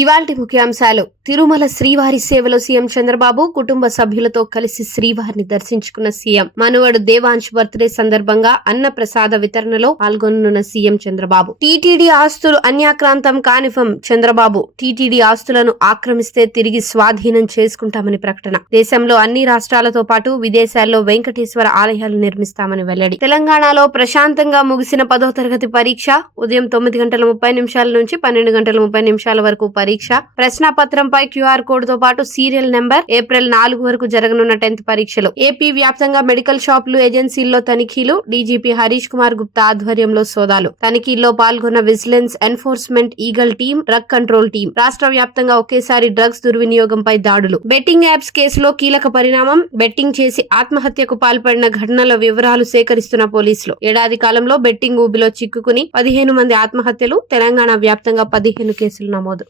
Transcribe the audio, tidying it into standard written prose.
ఇవాల్టి ముఖ్యాంశాలు. తిరుమల శ్రీవారి సేవలో సీఎం చంద్రబాబు కుటుంబ సభ్యులతో కలిసి శ్రీవారిని దర్శించుకున్న సీఎం. మనవడు దేవాంశ్ బర్త్డే సందర్భంగా అన్న ప్రసాద వితరణలో పాల్గొనున్న సీఎం చంద్రబాబు. టీటీడీ ఆస్తులు అన్యాక్రాంతం కానివ్వం చంద్రబాబు. టీటీడీ ఆస్తులను ఆక్రమిస్తే తిరిగి స్వాధీనం చేసుకుంటామని ప్రకటన. దేశంలో అన్ని రాష్ట్రాలతో పాటు విదేశాల్లో వెంకటేశ్వర ఆలయాలు నిర్మిస్తామని వెల్లడి. తెలంగాణలో ప్రశాంతంగా ముగిసిన 10వ తరగతి పరీక్ష. ఉదయం 9:30 నుంచి 12:30 వరకు పరీక్ష. ప్రశ్నాపత్రంపై క్యూఆర్ కోడ్ తో పాటు సీరియల్ నెంబర్. ఏప్రిల్ 4 వరకు జరగనున్న 10th పరీక్షలు. ఏపీ వ్యాప్తంగా మెడికల్ షాపులు, ఏజెన్సీల్లో తనిఖీలు. డీజీపీ హరీష్ కుమార్ గుప్తా ఆధ్వర్యంలో సోదాలు. తనిఖీల్లో పాల్గొన్న vigilance, enforcement, eagle team, drug control team. రాష్ట్ర వ్యాప్తంగా ఒకేసారి డ్రగ్స్ దుర్వినియోగంపై దాడులు. బెట్టింగ్ యాప్స్ కేసులో కీలక పరిణామం. బెట్టింగ్ చేసి ఆత్మహత్యకు పాల్పడిన ఘటనల వివరాలు సేకరిస్తున్న పోలీసులు. ఏడాది కాలంలో బెట్టింగ్ ఊబిలో చిక్కుకుని 15 మంది ఆత్మహత్యలు. తెలంగాణ వ్యాప్తంగా 15 కేసులు నమోదు.